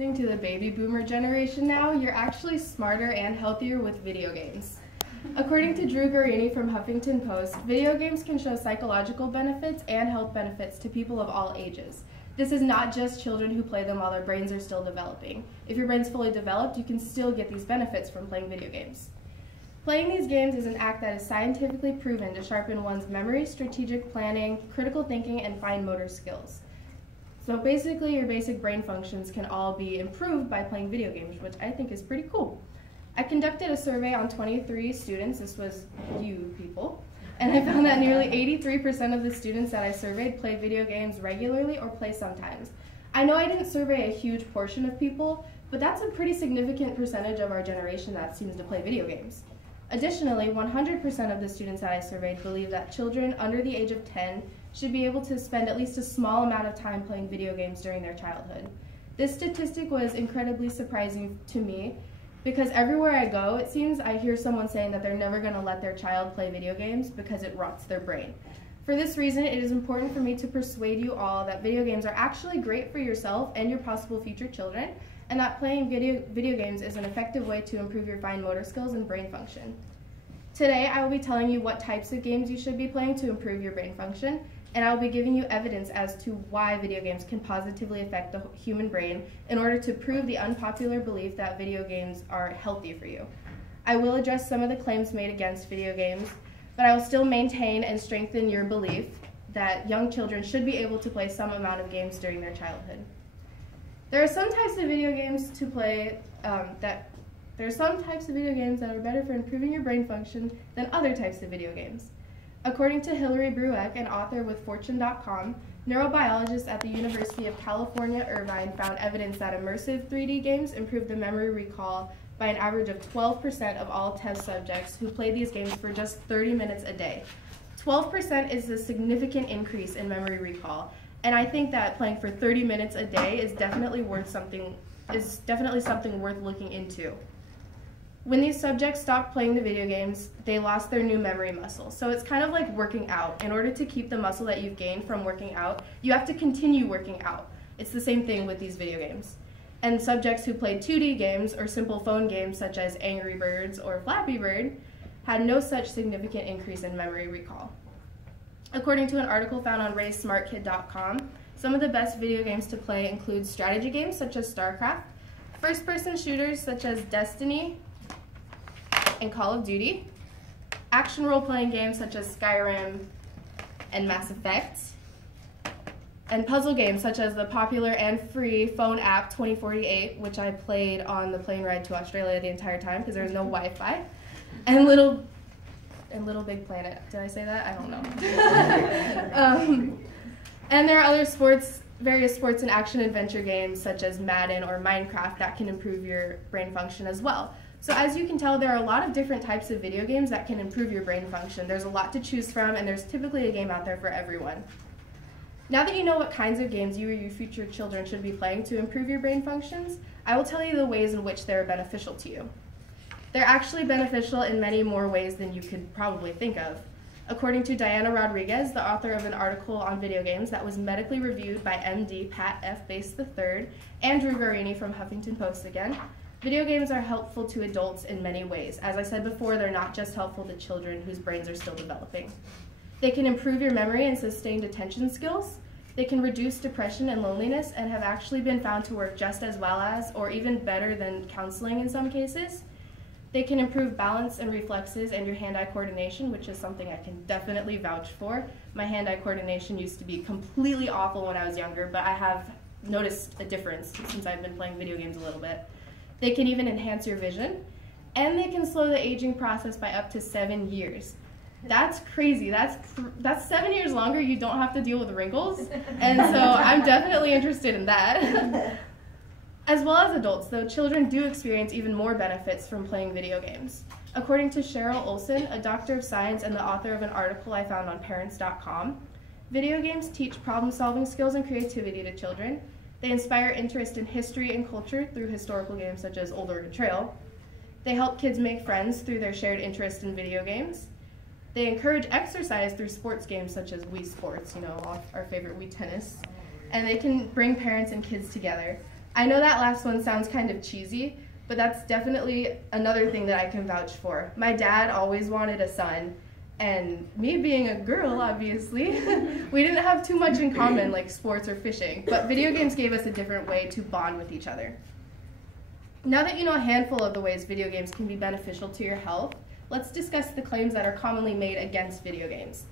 listening to the baby boomer generation now, you're actually smarter and healthier with video games. According to Drew Guarini from Huffington Post, video games can show psychological benefits and health benefits to people of all ages. This is not just children who play them while their brains are still developing. If your brain's fully developed, you can still get these benefits from playing video games. Playing these games is an act that is scientifically proven to sharpen one's memory, strategic planning, critical thinking, and fine motor skills. So basically, your basic brain functions can all be improved by playing video games, which I think is pretty cool. I conducted a survey on 23 students, this was you people, and I found that nearly 83% of the students that I surveyed play video games regularly or play sometimes. I know I didn't survey a huge portion of people, but that's a pretty significant percentage of our generation that seems to play video games. Additionally, 100% of the students that I surveyed believe that children under the age of 10 should be able to spend at least a small amount of time playing video games during their childhood. This statistic was incredibly surprising to me because everywhere I go, it seems I hear someone saying that they're never going to let their child play video games because it rots their brain. For this reason, it is important for me to persuade you all that video games are actually great for yourself and your possible future children, and that playing video games is an effective way to improve your fine motor skills and brain function. Today, I will be telling you what types of games you should be playing to improve your brain function, and I will be giving you evidence as to why video games can positively affect the human brain in order to prove the unpopular belief that video games are healthy for you. I will address some of the claims made against video games, but I will still maintain and strengthen your belief that young children should be able to play some amount of games during their childhood. There are some types of video games to play that are better for improving your brain function than other types of video games. According to Hilary Brueck, an author with Fortune.com, neurobiologists at the University of California, Irvine found evidence that immersive 3D games improve the memory recall by an average of 12% of all test subjects who played these games for just 30 minutes a day. 12% is a significant increase in memory recall, and I think that playing for 30 minutes a day is definitely something worth looking into. When these subjects stopped playing the video games, they lost their new memory muscle. So it's kind of like working out. In order to keep the muscle that you've gained from working out, you have to continue working out. It's the same thing with these video games. And subjects who played 2D games or simple phone games such as Angry Birds or Flappy Bird had no such significant increase in memory recall. According to an article found on RaySmartKid.com, some of the best video games to play include strategy games such as StarCraft, first-person shooters such as Destiny and Call of Duty, action role-playing games such as Skyrim and Mass Effect, and puzzle games such as the popular and free phone app 2048, which I played on the plane ride to Australia the entire time because there was no Wi-Fi, and Little Big Planet. Did I say that? I don't know. And there are other various sports and action-adventure games such as Madden or Minecraft that can improve your brain function as well. So as you can tell, there are a lot of different types of video games that can improve your brain function. There's a lot to choose from, and there's typically a game out there for everyone. Now that you know what kinds of games you or your future children should be playing to improve your brain functions, I will tell you the ways in which they're beneficial to you. They're actually beneficial in many more ways than you could probably think of. According to Diana Rodriguez, the author of an article on video games that was medically reviewed by MD Pat F. Bass III and Drew Guarini from Huffington Post again, video games are helpful to adults in many ways. As I said before, they're not just helpful to children whose brains are still developing. They can improve your memory and sustained attention skills. They can reduce depression and loneliness and have actually been found to work just as well as, or even better than counseling in some cases. They can improve balance and reflexes and your hand-eye coordination, which is something I can definitely vouch for. My hand-eye coordination used to be completely awful when I was younger, but I have noticed a difference since I've been playing video games a little bit. They can even enhance your vision, and they can slow the aging process by up to 7 years. That's crazy. That's 7 years longer you don't have to deal with wrinkles, and so I'm definitely interested in that. As well as adults, though, children do experience even more benefits from playing video games. According to Cheryl Olson, a doctor of science and the author of an article I found on parents.com, video games teach problem-solving skills and creativity to children. They inspire interest in history and culture through historical games such as Old Oregon Trail. They help kids make friends through their shared interest in video games. They encourage exercise through sports games such as Wii Sports, our favorite Wii Tennis. And they can bring parents and kids together. I know that last one sounds kind of cheesy, but that's definitely another thing that I can vouch for. My dad always wanted a son, and me being a girl, obviously, we didn't have too much in common like sports or fishing, but video games gave us a different way to bond with each other. Now that you know a handful of the ways video games can be beneficial to your health, let's discuss the claims that are commonly made against video games.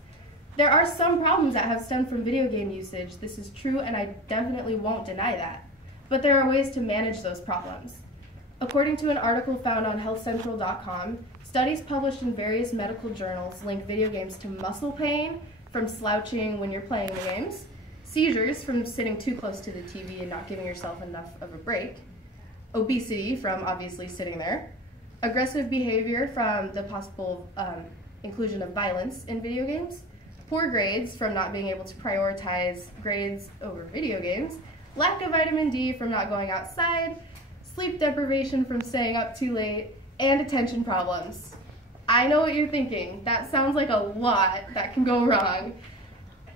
There are some problems that have stemmed from video game usage. This is true, and I definitely won't deny that. But there are ways to manage those problems. According to an article found on healthcentral.com, studies published in various medical journals link video games to muscle pain from slouching when you're playing the games, seizures from sitting too close to the TV and not giving yourself enough of a break, obesity from obviously sitting there, aggressive behavior from the possible inclusion of violence in video games, poor grades from not being able to prioritize grades over video games, lack of vitamin D from not going outside, sleep deprivation from staying up too late, and attention problems. I know what you're thinking. That sounds like a lot that can go wrong.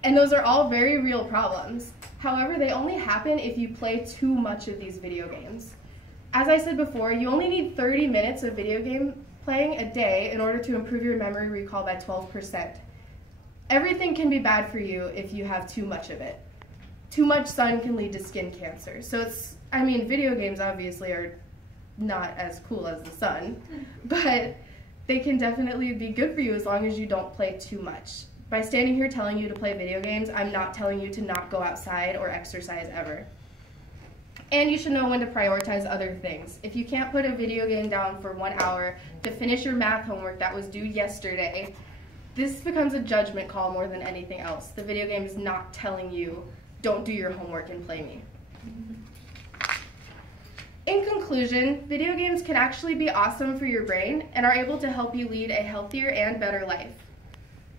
And those are all very real problems. However, they only happen if you play too much of these video games. As I said before, you only need 30 minutes of video game playing a day in order to improve your memory recall by 12%. Everything can be bad for you if you have too much of it. Too much sun can lead to skin cancer. So video games obviously are not as cool as the sun, but they can definitely be good for you as long as you don't play too much. By standing here telling you to play video games, I'm not telling you to not go outside or exercise ever. And you should know when to prioritize other things. If you can't put a video game down for 1 hour to finish your math homework that was due yesterday, this becomes a judgment call more than anything else. The video game is not telling you, don't do your homework and play me. In conclusion, video games can actually be awesome for your brain and are able to help you lead a healthier and better life.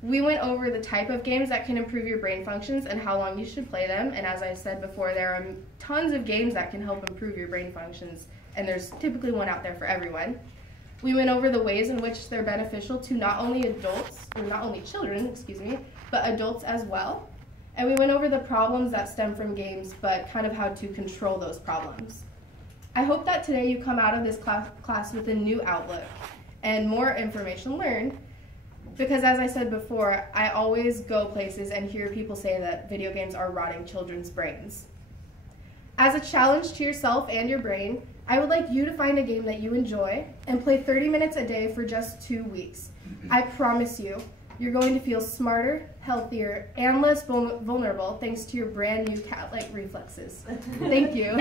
We went over the type of games that can improve your brain functions and how long you should play them, and as I said before, there are tons of games that can help improve your brain functions, and there's typically one out there for everyone. We went over the ways in which they're beneficial to not only children, but adults as well. And we went over the problems that stem from games, but kind of how to control those problems. I hope that today you come out of this class with a new outlook and more information learned, because as I said before, I always go places and hear people say that video games are rotting children's brains. As a challenge to yourself and your brain, I would like you to find a game that you enjoy and play 30 minutes a day for just 2 weeks. I promise you, you're going to feel smarter, healthier, and less vulnerable thanks to your brand new cat-like reflexes. Thank you.